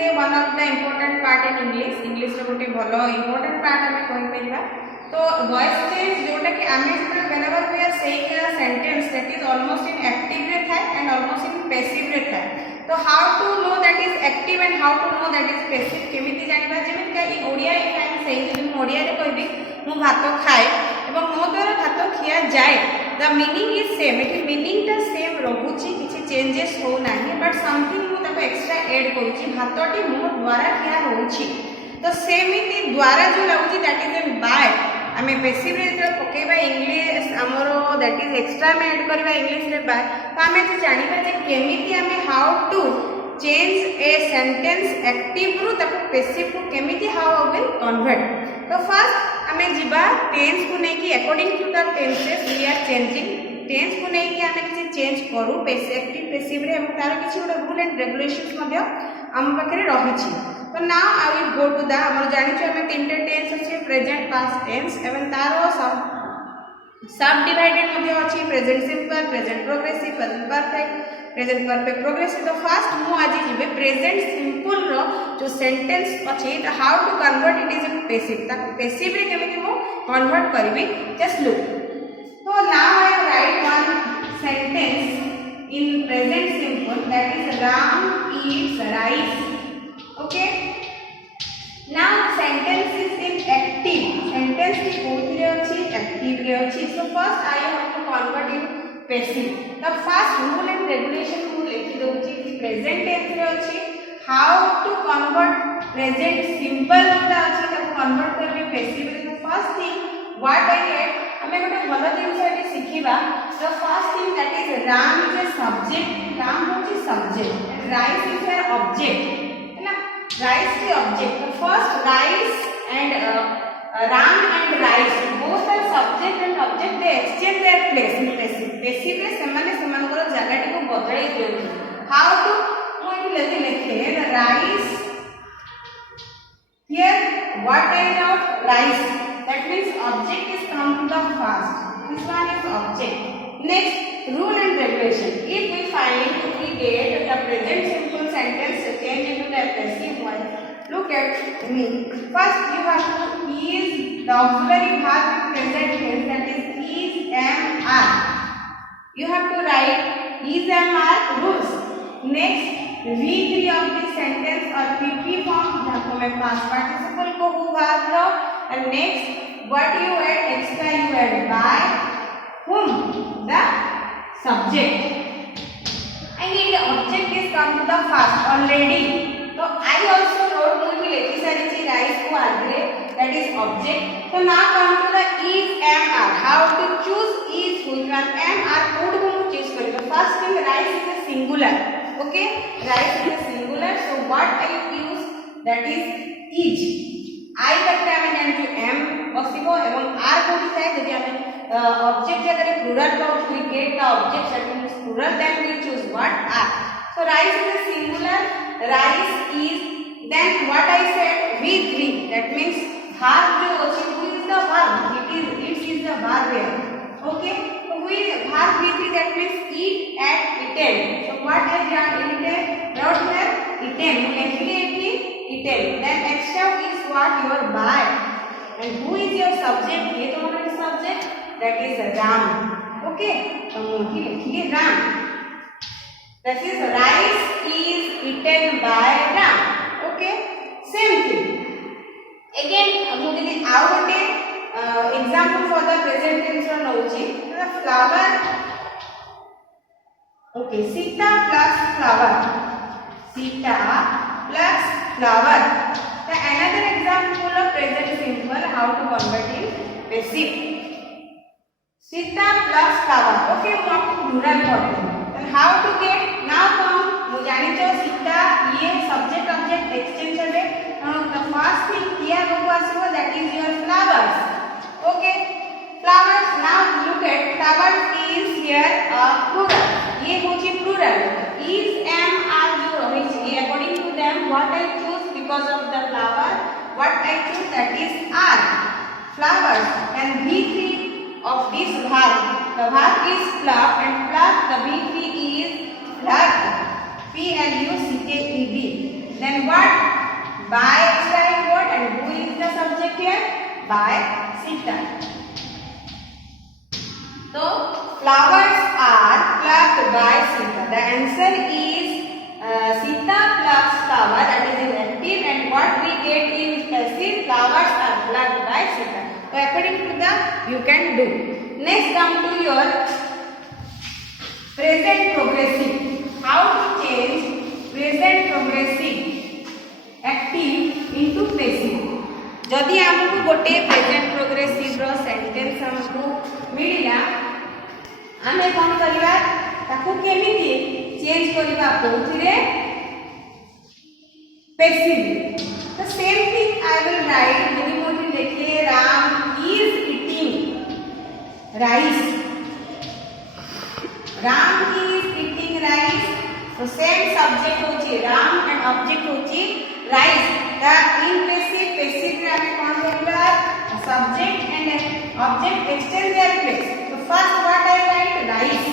the one of the important part in English. English रो गोटे भलो important part हमें कहि परिबा. तो voice change जोटा कि आमे whenever we are saying a sentence that is almost in active रे थाए and almost in passive रे थाए. तो how to know that is active and how to know that is passive केमिति जानिबा. जेमिति का इन Odia if I am saying कि मु ओडिया रे कहबी मु भात खाए एवं मो द्वारा भात खिया जाए, the meaning is same. एठी meaning ता सेम रहुची, किछि चेंजेस हो नाही, बट समथिंग मु ताको एक्स्ट्रा ऐड करूची. भातटी मो द्वारा खिया होउची. तो सेमिति द्वारा जो लागुची दैट इज इन बाय. आमे पैसिव रे जो पकेबा इंग्लिश हमरो दैट इज एक्स्ट्रा में ऐड करबा इंग्लिश रे बाय. तो आमे जे जानिबा जे केमिति आमे how to change a sentence active रु ताको पैसिव को केमिति हाउ विल कन्वर्ट. तो फर्स्ट आमे जिबा टेंस को नै कि according to the tenses we are changing. Tense को नै कि आमे किछि चेंज करू पैसिव एक्टिव पैसिव रे, एवं तार किछि गोटे रूल एंड रेगुलेशंस मध्ये हम पाखरे रहिछि. तो now I will go to the हमर जानिछु आमे तीनटे टेंस अछि प्रेजेंट पास्ट टेंस एवं तारो सब डिवाइडेड मध्ये अछि present simple, present progressive, present perfect, present perfect progressive. तो फर्स्ट मु आज जिबे प्रेजेंट सिंपल रो जो सेंटेंस अछि तो how to convert it is in passive. ताको पैसिव रे केमिति मु कन्वर्ट करबी जस्ट लुक. तो now I write one sentence in present simple that is Ram eats rice. Okay, now sentence is in active. Sentence की both रे अछि active रे अछि. So first I have to convert in passive. The first rule and regulation को लिखि दउछि कि present tense रे अछि how to convert present simple जोटा अछि ताको convert करबे passive रे. The first thing what I get हमें गोटे भलो जिंस eighty सिखिबा. The first thing that is Ram is a subject. Ram होछि subject and rice is an object. Rice is object. The first rice and Ram and rice both are subject and object. They exchange their place in passive. Passive रे semane semanकर जगह को बदलै दियौ. How to मु एठी लिखे the rice. Here what kind of rice? That means object is come to the first. This one is object. Next, rule and regulation. If we find we get the present simple sentence change into the passive one, look at me. First, you have to is the auxiliary verb with present tense, that is am, are. You have to write is, am, are rules. Next, V3 of this sentence or PP form, जहाँ को मैं past participle को who verb low. And next, what you add extra, you add by whom, the subject. I need the object is come to the first already. So I also wrote मुझे लिखी सारी चीज rice को आगे that is object. So now come to the is, am, are. How to choose is, which one, am, are could को मुझे choose करें. The first thing rice is a singular. Okay, rice is a singular. So what I use that is. I करते हैं जान जो am बसिबो एवं are को भी है यदि हमें object जगह plural का we get the object that means plural, then we choose what, are. So rice is a singular, rice is. Then what I said V3, that means verb जो अछि who is the verb, it is the verb here. Okay, so who is verb V3, that means eat and eaten. So what I wrote here eaten, eaten. Then extra is what your by, and who is your subject, ये तो हमारा subject, that is Ram. Okay, तो मोटी लिखिए Ram. That is rice is eaten by Ram. Okay, same thing. Again मुझे भी आउटे example for the present tense row नौची. The flower. Okay, Sita plus flower. Sita plus flower. The another example of present simple how to convert in passive. Sita plus flower. Okay, we have to plural form. Then how to get? Now come. We जानी जो Sita ये subject object exchange है. Now the first thing here वो आसिबो that is your flowers. Okay, flowers. Now look at flowers is here a plural. ये होची plural. Is, am, are जो रही है according to them what I choose because of the flower, what I choose that is are flowers. And V3 of this verb, the verb is pluck and pluck, the V3 is pluck, P-L-U-C-K-E-D. Then what by extra is what, and who is the subject here? By Sita. So flowers are plucked by Sita. The answer is Sita plucks flower, that is in active, and what we get in passive, flowers are plucked by Sita. So according to the you can do. Next come to your present progressive. How to change present progressive active into passive. जदि आमको गोटे present progressive रो sentence हमको मिलिला आमे कोन करिवा ताकू केमिति change करिवा कोथिरे passive. तो same thing I will write यदि मोटी लिखे Ram is eating rice. Ram is eating rice. तो सेम सब्जेक्ट होची राम एंड ऑब्जेक्ट होची राइस. द इन पैसिव रे आमे कोन करिवा subject and object exchange their place. So first what I write rice.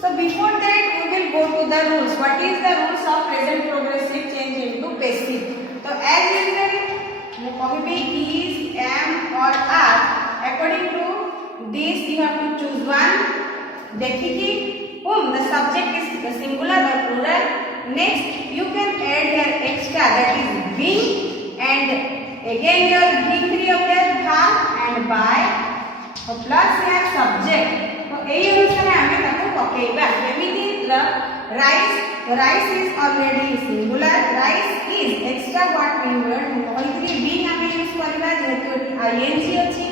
So before that we will go to the rules. What is the rules of present progressive change into passive? So as usual you कहबे is, am or are. According to this you have to choose one. देखिए whom the subject is the singular or plural. Next you can add here extra, that is being, and again your V3 of their verb and by plus your subject. तो एई अनुसार हमें ताको पकेइबा. केमिति rice is already singular. Rice is extra what we word कहइतरी being हमें use करबा जेहेतु ing अछि.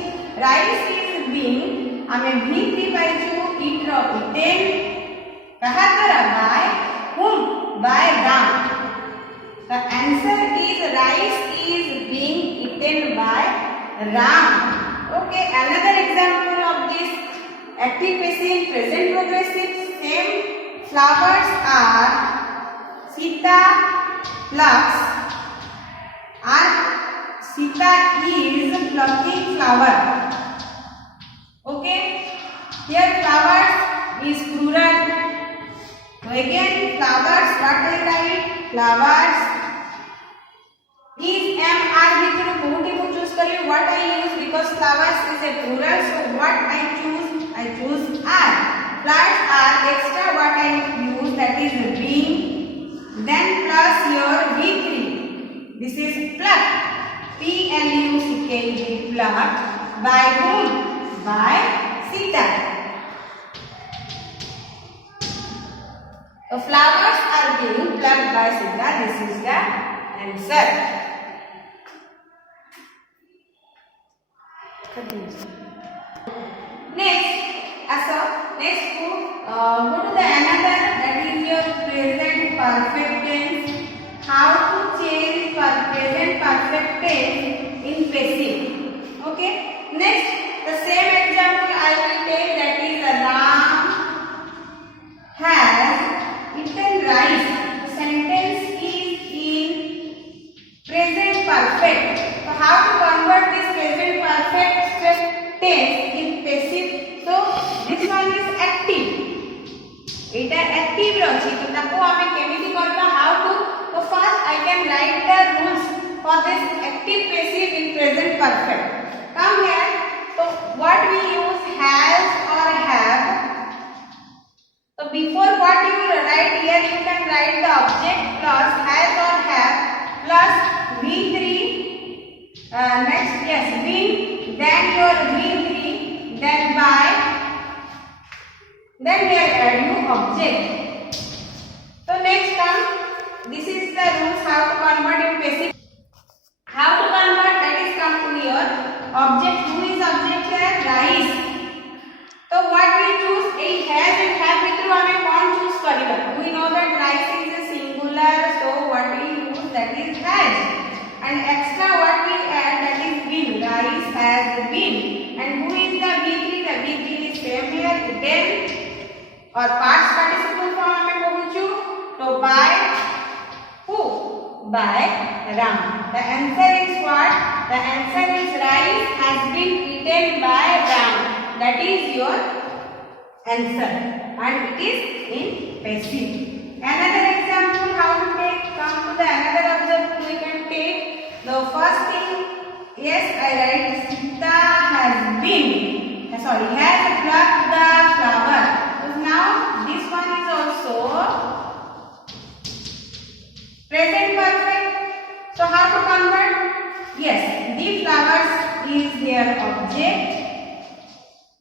rice is being हमें V3 पाइछु eat रो eaten. कहा द्वारा by whom? by Ram. The answer is rice is being eaten by Ram. Okay, another example of this active passive present progressive. Same flowers are Sita plucks and Sita is plucking flower. Okay, here flowers is plural. So again flowers, what I write? Flowers is am are भितर कोठी को choose करियो. what I use because flowers is a plural, so what I choose are. Flowers are extra what I use, that is being, then plus your V3. This is pluck, P-L-U-C-K, plucked by whom? By Sita. So flowers are being plucked by Sita. This is the answer. Next go to the another, that is your present perfect tense. How to change present perfect tense in passive. Okay. Next, the same example I will take, that is Ram has eaten rice. The sentence is in present perfect. So how to convert this present perfect tense in passive? So this one is active. It is active रही. तो ताको हमें केमिति करबा? How to? So first I can write the rules for this active passive in present perfect. Come here. So what we use, has or have. So before what you write here, you can write the object plus has or have plus V3. Next, yes, been, then your V3, then by, then here add you object. So next come, this is the rules how to convert in passive. How to convert, that is come to your object. Who is object here? Rice. So what we choose, a has and have भितर हमें कौन choose करिबा? We know that rice is a singular, so what we use, that is has, and extra what we add, that is been. Rice has been. And who is the V3? The V3 is same here, then और past participle form हमें कहूछु. तो by who? By Ram. The answer is what? The answer is rice has been eaten by Ram. That is your answer, and it is in passive. Another example how to take, come to the another example we can take. The first thing, yes, I write Sita has been, sorry, has plucked the flower. So now this one is also present perfect. So how to convert? Yes, the flowers is their object.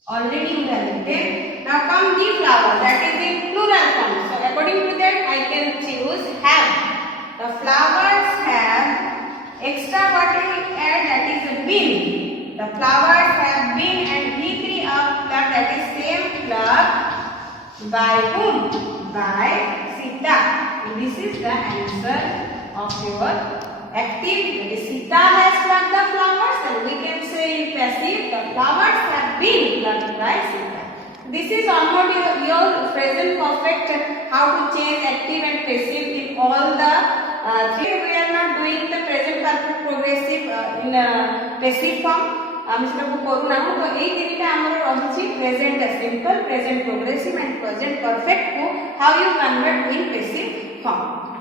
Already we have written. Now come the flower, that is in plural form. So according to that I can choose have. The flowers have extra what we add, that is been. The flowers have been and V3 of pluck, that is same pluck by whom? By Sita. This is the answer of your active. That is Sita has plucked the flowers, and we can say in passive the flowers have been plucked by Sita. This is almost your present perfect, how to change active and passive in all the three. We are not doing the present perfect progressive in passive form. आम से करूना तो यही तीनटा आमर रही present simple, present progressive and present perfect को how you convert in passive form.